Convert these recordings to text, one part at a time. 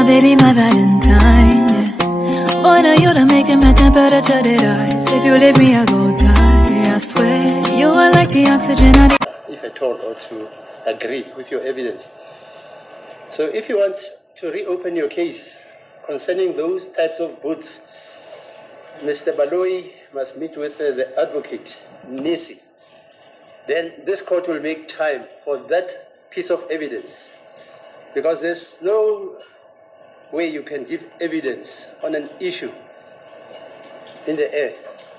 my baby, my Valentine, yeah. Boy, now you done making my temperature rise. If you leave me, I go die, I swear. You are like the oxygen I need. If at all, or to agree with your evidence. So if you want to reopen your case concerning those types of boots, Mr. Baloyi must meet with the advocate, Nisi. Then this court will make time for that piece of evidence, because there's no way you can give evidence on an issue in the air.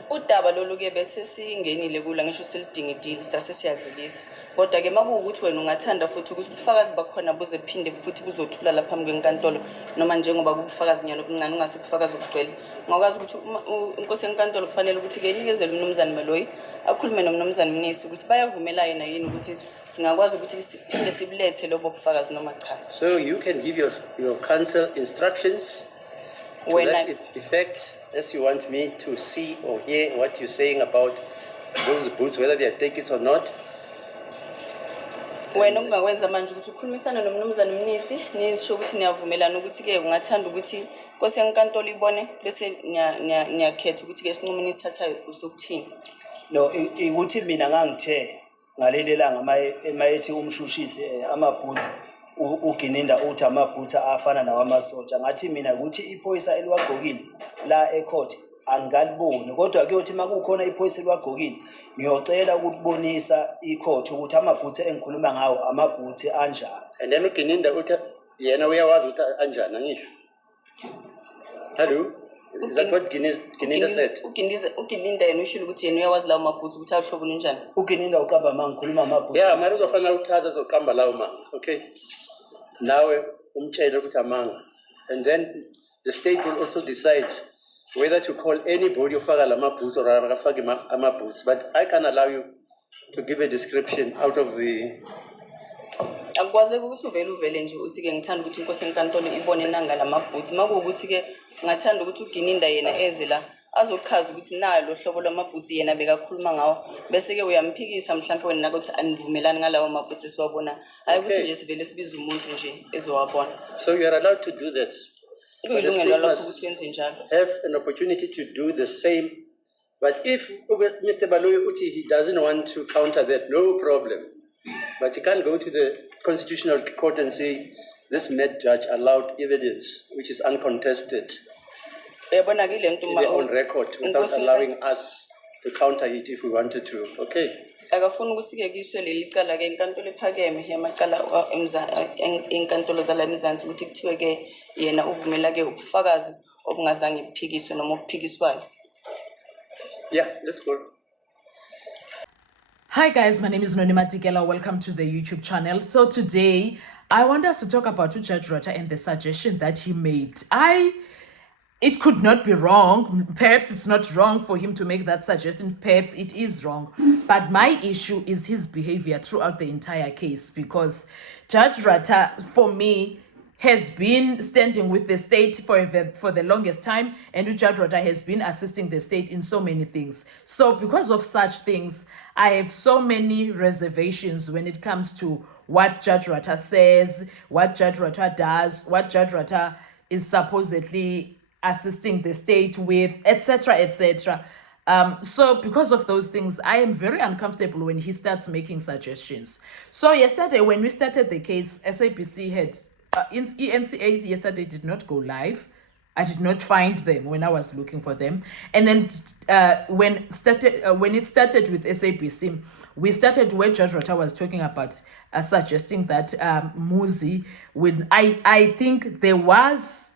Udaba lolu ke bese singenile kula ngisho silidingidile sase siyadlulisa kodwa ke makuwukuthi wena ungathanda futhi ukuthi ubufakazi bakhona buze phinde futhi buzothula lapha kwenkantolo noma njengoba kubufakazi nyalo obuncane ungase ubufakazi obugcwele ngakwazi ukuthi inkosi yenkantolo kufanele ukuthi ke inikezele umnumzane Baloyi akhulume nomnumzane Mnisi ukuthi bayavumela yena yini ukuthi singakwazi ukuthi siphinde sibulethe lobo bufakazi noma cha. So you can give your counsel instructions to that effect, as you want me to see or hear what you're saying about those boots, whether they are tickets or not. Wena ungakwenza manje ukuthi ukhulumisana nomnumzane Mnisi nisho ukuthi niyavumelana ukuthi ke ungathanda ukuthi inkosi yenkantolo ibone bese niyakhetha ukuthi ke sinqumo nisithathayo usokuthini. No, ukuthi mina ngangithe ngalelelanga emayethi umshushise amabhutsi uGininda uthi amabhutsi afana nawamasotsha ngathi mina ukuthi iphoyisa eliwagqokile la ecourt angaliboni kodwa kuyothi makukhona iphoyisa eliwagqokile ngiyocela ukubonisa icourt ukuthi amabhutsi engikhuluma ngawo amabhutsi anjani. And then uGininda uthi yena uyawazi ukuthi anjani angisho. Hello, is that what Gininda said? uGininda yena ushilo ukuthi yena uyawazi lawo mabhutsi ukuthi ahlobo lunjani. uGininda uqamba mangikhuluma amabhutsi. Yeah, manje uzofana ukuthatha zoqamba lawo manga. Okay. Nawe umtshele ukuthi amanga. And then the state will also decide whether to call anybody ofaka lama boots or akafaki ama boots, but I can allow you to give a description out of the Akwaze ukuthi uvele nje uthi ke ngithanda ukuthi inkosi yenkantolo ibone nanga lamabhutsi makuwukuthi ke ngathanda ukuthi uGininda yena eze la azochaza ukuthi nayo lo hlobo lwamabhutsi yena bekakhuluma ngawo bese ke uyamphikisa mhlawumbe wena ukuthi anivumelani ngalawo mabhutsi siwabona hayi ukuthi nje sivele sibiza umuntu nje ezowabona. So you are allowed to do that. Kuyilungelo lakho ukuthi wenze njalo. Have an opportunity to do the same, but if Mr. Baloyi uthi he doesn't want to counter that, no problem. But you can't go to the Constitutional Court and say this mad judge allowed evidence which is uncontested on record without allowing us to counter it if we wanted to. Okay. Akafuna ukuthi ke kuyiswe leli cala ke inkantolo ephakeme yamacala inkantolo zala eMzansi ukuthi kuthiwe ke yena uvumela ke ubufakazi obungazange buphikiswe noma obuphikiswayo. Yeah, let's go. Hi guys, my name is Noni Matikela. Welcome to the YouTube channel. So today I want us to talk about Judge Rata and the suggestion that he made. It could not be wrong. Perhaps it's not wrong for him to make that suggestion. Perhaps it is wrong. But my issue is his behavior throughout the entire case, because Judge Rata, for me, has been standing with the state for the longest time, and Judge Rata has been assisting the state in so many things. So because of such things, I have so many reservations when it comes to what Judge Rata says, what Judge Rata does, what Judge Rata is supposedly assisting the state with, etc., etc. So because of those things, I am very uncomfortable when he starts making suggestions. So yesterday, when we started the case, SABC had ENCA yesterday did not go live. I did not find them when I was looking for them. And then when it started with SABC, we started where Judge Rata was talking about suggesting that Muzi will. I think there was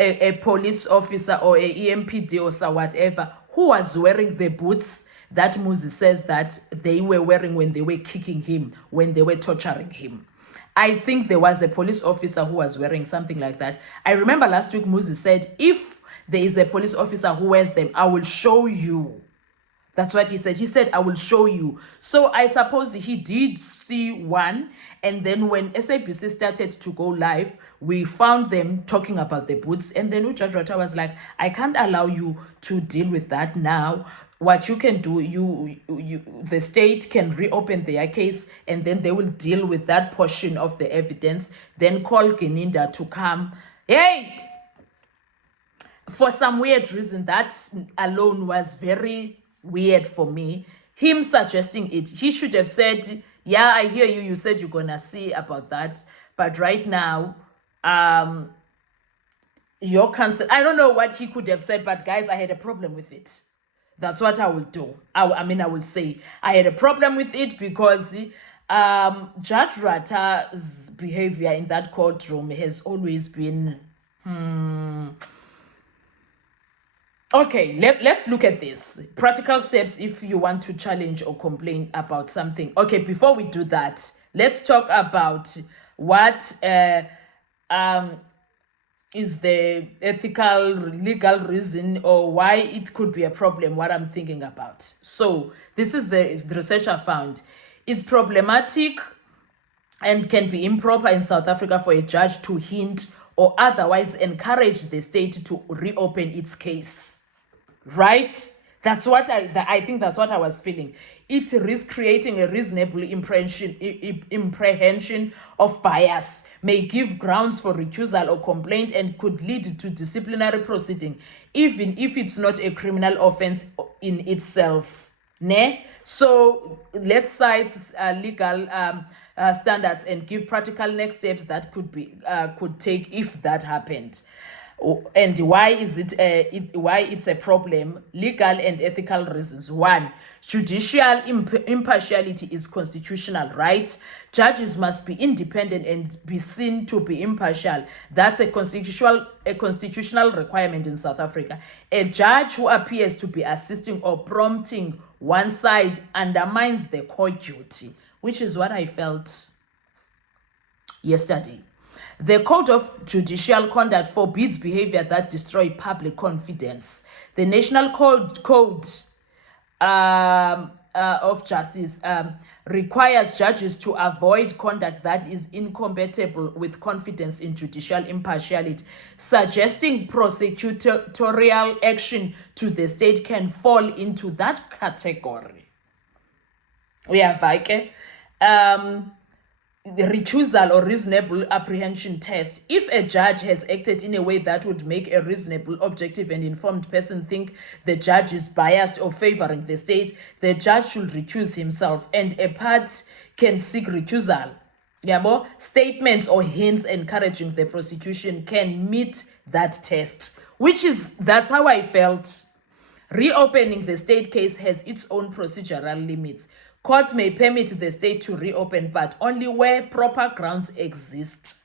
a police officer or a EMPD or so whatever who was wearing the boots that Muzi says that they were wearing when they were kicking him, when they were torturing him. I think there was a police officer who was wearing something like that. I remember last week Muzi said, if there is a police officer who wears them, I will show you. That's what he said. He said, I will show you. So I suppose he did see one. And then when SABC started to go live, we found them talking about the boots. And then Judge Rata was like, I can't allow you to deal with that now. What you can do, the state can reopen their case, and then they will deal with that portion of the evidence. Then call Gininda to come Hey, for some weird reason, that alone was very weird for me. Him suggesting it, he should have said, yeah, I hear you, you said you're gonna see about that, but right now, your counsel, I don't know what he could have said, but guys, I had a problem with it. That's what I will do. I will say I had a problem with it because Judge Rata's behavior in that courtroom has always been okay. Let's look at this practical steps if you want to challenge or complain about something. Okay, before we do that, let's talk about what is the ethical, legal reason or why it could be a problem, what I'm thinking about. So this is the research I found. It's problematic and can be improper in South Africa for a judge to hint or otherwise encourage the state to reopen its case. Right? That's what I think that's what I was feeling. It risks creating a reasonable imprehension of bias, may give grounds for recusal or complaint, and could lead to disciplinary proceeding, even if it's not a criminal offense in itself. Ne? So let's cite legal standards and give practical next steps that could take if that happened. And why is why it's a problem? Legal and ethical reasons. 1, judicial impartiality is constitutional, right? Judges must be independent and be seen to be impartial. That's a constitutional requirement in South Africa. A judge who appears to be assisting or prompting one side undermines the court duty, which is what I felt yesterday. The Code of Judicial Conduct forbids behavior that destroys public confidence. The National Code of Justice requires judges to avoid conduct that is incompatible with confidence in judicial impartiality. Suggesting prosecutorial action to the state can fall into that category. We have the recusal or reasonable apprehension test. If a judge has acted in a way that would make a reasonable, objective, and informed person think the judge is biased or favoring the state, the judge should recuse himself, and a part can seek recusal. Statements or hints encouraging the prosecution can meet that test, that's how I felt. Reopening the state case has its own procedural limits. Court may permit the state to reopen, but only where proper grounds exist.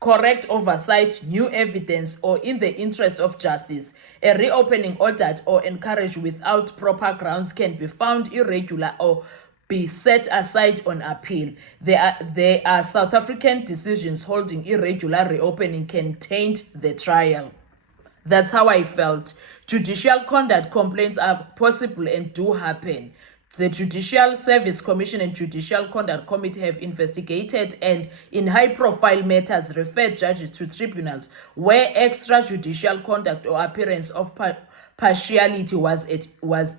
Correct oversight, new evidence, or in the interest of justice. A reopening ordered or encouraged without proper grounds can be found irregular or be set aside on appeal. There are South African decisions holding irregular reopening can taint the trial. That's how I felt. Judicial conduct complaints are possible and do happen. The Judicial Service Commission and Judicial Conduct Committee have investigated and, in high-profile matters, referred judges to tribunals where extrajudicial conduct or appearance of partiality was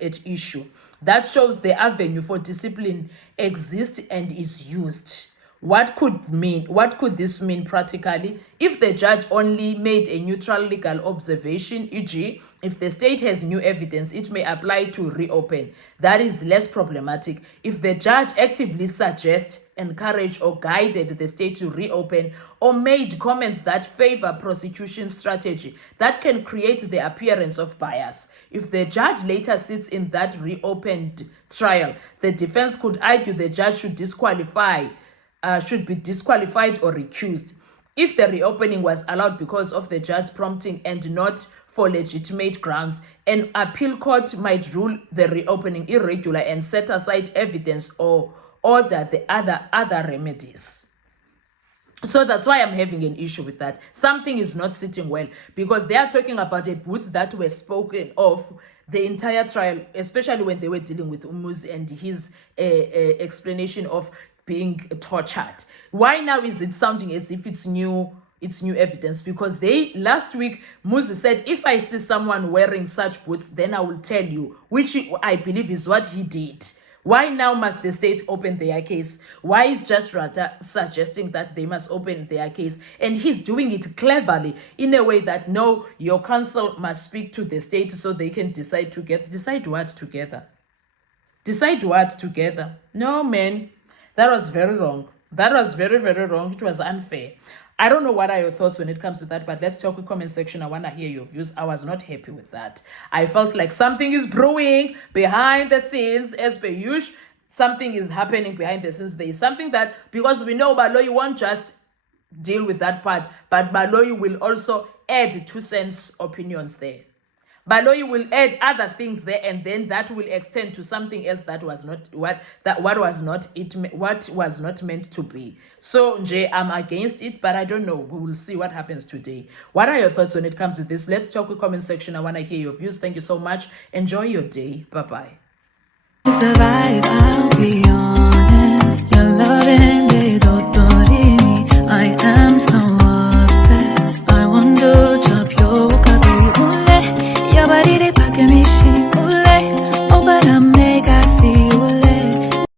at issue. That shows the avenue for discipline exists and is used. What could this mean practically? If the judge only made a neutral legal observation, e.g., if the state has new evidence, it may apply to reopen. That is less problematic. If the judge actively suggests, encouraged, or guided the state to reopen, or made comments that favor prosecution strategy, that can create the appearance of bias. If the judge later sits in that reopened trial, the defense could argue the judge should be disqualified or recused. If the reopening was allowed because of the judge's prompting and not for legitimate grounds, an appeal court might rule the reopening irregular and set aside evidence or order the other remedies. So that's why I'm having an issue with that. Something is not sitting well because they are talking about a boots that were spoken of the entire trial, especially when they were dealing with Umuzi and his explanation of being tortured. Why now is it sounding as if it's new evidence? Because last week Muzi said, if I see someone wearing such boots, then I will tell you, which I believe is what he did. Why now must the state open their case? Why is Judge Rata suggesting that they must open their case? And he's doing it cleverly in a way that, no, your counsel must speak to the state so they can decide together. Decide what together? Decide what together? No, man. That was very wrong. That was very, very wrong. It was unfair. I don't know what are your thoughts when it comes to that, but let's talk in the comment section. I want to hear your views. I was not happy with that. I felt like something is brewing behind the scenes, as per usual. Something is happening behind the scenes. There is something that, because we know Baloyi won't just deal with that part, but Baloyi will also add 2 cents opinions there. Baloyi will add other things there, and then that will extend to something else that was not what was not meant to be. So Nje, I'm against it, but I don't know. We will see what happens today. What are your thoughts when it comes to this? Let's talk in the comment section. I want to hear your views. Thank you so much. Enjoy your day. Bye-bye. Survive, I'll be honest. Your loving they me. I am so obsessed. I want to chop your kabi ule. Your body they